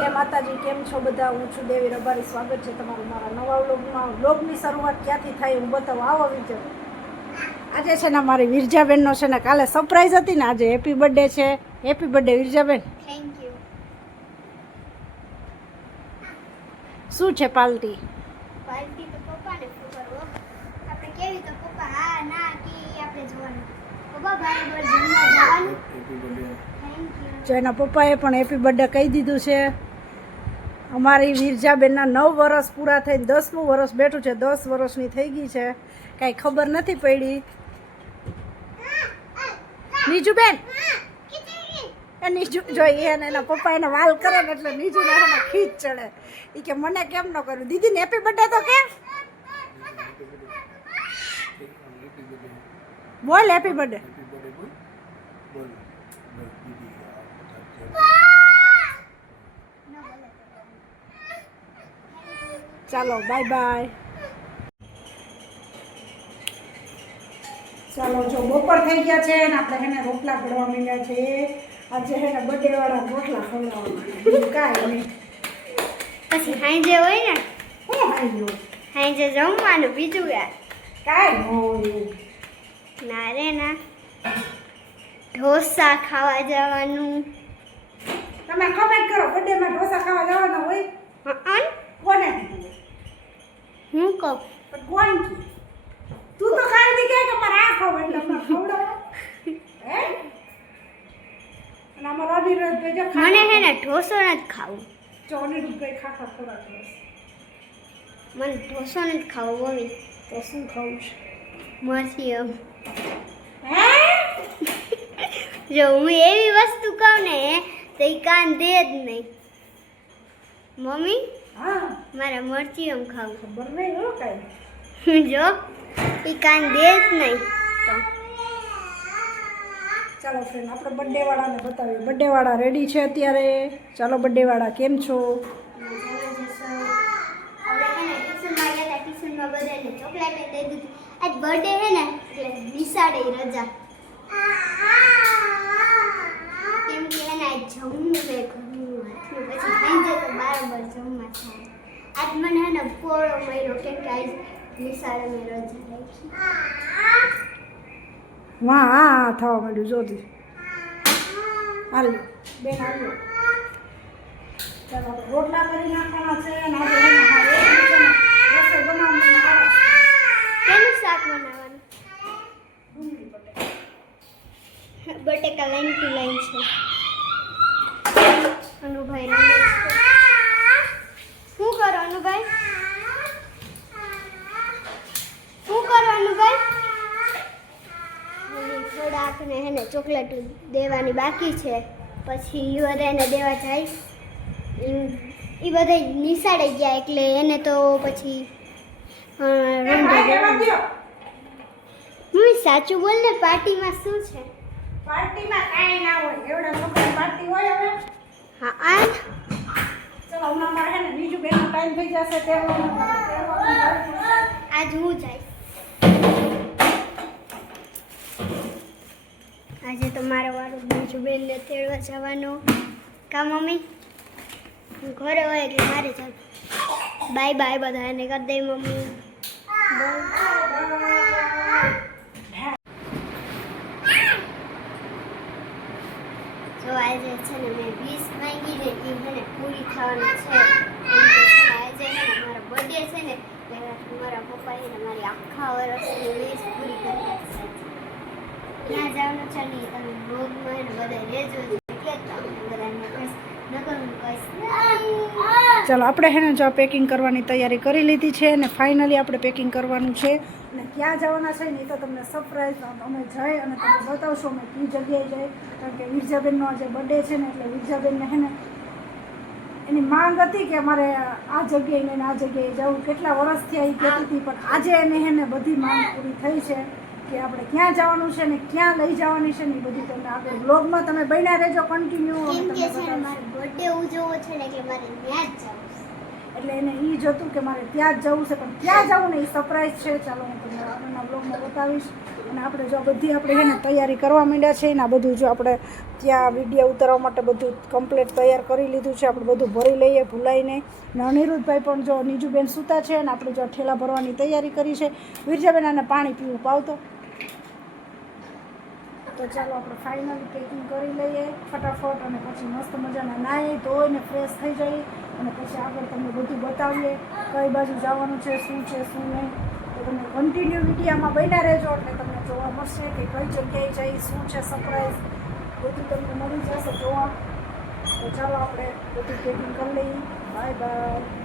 જય માતાજી, કેમ છો બધા? હું છું દેવી રબારી. સ્વાગત છે તમારું મારા નવા વ્લોગમાં. વ્લોગની શરૂઆત ક્યાંથી થાય હું બતાવું. આવો વિરજા. આજે છે ને મારી વિરજાબેનનો છે ને કાલે સરપ્રાઈઝ હતી ને, આજે હેપી બર્થડે છે. હેપી બર્થડે વિરજાબેન. Thank you. શું છે પાર્ટી? પાર્ટી તો પપ્પાને કરવો. આપણે કેવી તો પપ્પા હા ના કી આપણે જોવાનું. પપ્પા બરાબર જમવા જવાનું. Happy birthday. Thank you. જો એના પપ્પાએ પણ હેપી બર્થડે કહી દીધું છે. અમારી વિરજાબેનના 9 વર્ષ પૂરા થઈને 10મું વર્ષ બેઠું છે. 10 વર્ષની થઈ ગઈ છે, કાંઈ ખબર નથી પડી. નીજુબેન એ નીજુ જોઈ એને એના પપ્પા એને વાલ કરે ને એટલે નીજુને એના ખીચ ચડે. એ કે મને કેમ ન કર્યું? દીદીને હેપી બર્થડે તો કે બોલ. Happy birthday. ચાલો બાય બાય. ચાલો જો બપોર થઈ ગયા છે ને આપણે એને રોટલા ઘડવા માંડ્યા છે. આજે એને બર્થડે વાળા રોટલા ખવડાવવાના, કાંઈ નહીં. પછી હાંજે હોય ને, શું હાઈ હાંજે જમવાનું બીજું યાર કાંઈ ન હોય. ના રે ના, ઢોસા ખાવા જવાનું. તમે કમેન્ટ કરો, બર્થડેમાં ઢોસા ખાવા જવાના હોય? કોને કીધું? હું કહું પણ કોણ કીધું? તું તો કાલથી કહે કે મારે આ ખાવ એટલે મને ખવડાવો. હે? અને અમારા અનિરુદ્ધ ભાઈ જો મને હે ને ઢોસો નથી ખાવું. જો અનિરુદ્ધ ભાઈ ખાખા ખોરાક લે. મને ઢોસો નથી ખાવું મમ્મી. તો શું ખાવું છે? મરસી હે? જો હું એવી વસ્તુ કહું ને તો એ કાન દે જ નહીં. મમ્મી હા, મારે મરચી ખાવું. ખબર નહીં હો કાંઈ. જો એ કાન દે જ નહીં તો ચાલો ફ્રેન્ડ, આપણે બર્થડે વાળાને બતાવીએ. બર્થડે વાળા રેડી છે અત્યારે. ચાલો બર્થડે વાળા, કેમ છો? ટ્યુશનમાં બધાને ચોકલેટ દઈ દીધી. આજ બર્થડે હે ને એટલે નિશાળે રજા. કેમ કે એને આજ જમવું છે ઘરનું હાથનું, પછી સાંજે તો બરાબર જમવા થાય. આજ મને હે ને પોળો મળ્યો કેમ કે આજ નિશાળે મેં રજા રાખી. વાહ, હા થવા માંડ્યું જોતી. હાલો બેન, હાલો. ચાલો આપણે રોટલા કરી નાખવાના છે અને આજે એને રસોઈ બનાવવાનું આવે. કેનું શાક બનાવવાનું? ડુંગળી બટેટા. બટેકા લાઈન ટુ લાઈન છે. અનુભાઈ રમે છે. શું કરો અનુભાઈ? શું કરો અનુભાઈ? થોડાક ને એને ચોકલેટ દેવાની બાકી છે, પછી બધાને દેવા જઈશ. એ બધા નિશાળે ગયા એટલે એને તો પછી હું સાચું બોલ ને, પાર્ટીમાં શું છે? પાર્ટીમાં કાંઈ ના હોય. એવડા છોકરાની પાર્ટી હોય હવે. હા આ ચલો હમણાં મારે છે ને બીજું બેનનો ટાઈમ થઈ જશે આજ હું જઈશ. આજે તો મારો વારો બીજું બેનને તેડવા જવાનો. કા મમ્મી? ઘરે હોય એટલે મારે જવું. બાય બાય બધાને કરી દે મમ્મી. તો આજે છે ને મેં 20 માંગી ને એ મને પૂરી થવાની છે. આજે છે ને મારો બર્થડે છે ને એટલે મારા પપ્પાએ ને મારી આખા વર્ષની વીસ પૂરી કરી નાખશે. ક્યાં જવાનું છે ને તમે બ્લોગમાં એને બધા રહેજો એટલે તમને બધાને કહીશ. નકર હું કહીશ. ચાલો આપણે છે ને જો પેકિંગ કરવાની તૈયારી કરી લીધી છે અને ફાઇનલી આપણે પેકિંગ કરવાનું છે. અને ક્યાં જવાના છે ને એ તો તમને સરપ્રાઈઝ અમે જઈ અને તમને બતાવશું અમે કઈ જગ્યાએ જઈએ. કારણ કે વિરજાબેનનો આજે બર્થડે છે ને એટલે વિરજાબેનને છે ને એની માંગ હતી કે અમારે આ જગ્યાએ ને આ જગ્યાએ જવું. કેટલા વર્ષ થયા એ કહેતી હતી, પણ આજે એને છે ને બધી માંગ પૂરી થઈ છે કે આપણે ક્યાં જવાનું છે ને ક્યાં લઈ જવાની છે ને એ બધી તમને આગળ બ્લોગમાં તમે બન્યા રહેજો કન્ટિન્યુ. કેમ કે છે ને મારો બર્થડે ઉજવવો છે ને એટલે મારે ત્યાં જ જવું છે. એટલે એને એ જ હતું કે મારે ત્યાં જ જવું છે, પણ ત્યાં જવું ને એ સરપ્રાઈઝ છે. ચાલો હું તમને આગળના બ્લોગમાં બતાવીશ. અને આપણે જો બધી આપણે એને તૈયારી કરવા માંડ્યા છે ને આ બધું જો આપણે ત્યાં વિડીયો ઉતારવા માટે બધું કમ્પ્લીટ તૈયાર કરી લીધું છે. આપણે બધું ભરી લઈએ ભૂલાઈ નહીં. અને અનિરુદ્ધભાઈ પણ જો નીજુબેન સૂતા છે અને આપણે જો ઠેલા ભરવાની તૈયારી કરી છે. વિરજાબેન આને પાણી પીવું પાવતો. તો ચાલો આપણે ફાઇનલી પેકિંગ કરી લઈએ ફટાફટ અને પછી મસ્ત મજાના નાહી ધોઈને ફ્રેશ થઈ જઈએ અને પછી આગળ તમને બધું બતાવીએ કઈ બાજુ જવાનું છે, શું નહીં. તો તમે કન્ટિન્યુ વિડીયોમાં બન્યા રહેજો એટલે તમને જોવા મળશે કે કઈ જગ્યાએ જઈ, શું છે સરપ્રાઈઝ, બધું તમને મળી જશે જોવા. તો ચાલો આપણે બધું પેકિંગ કરી લઈએ. Bye bye.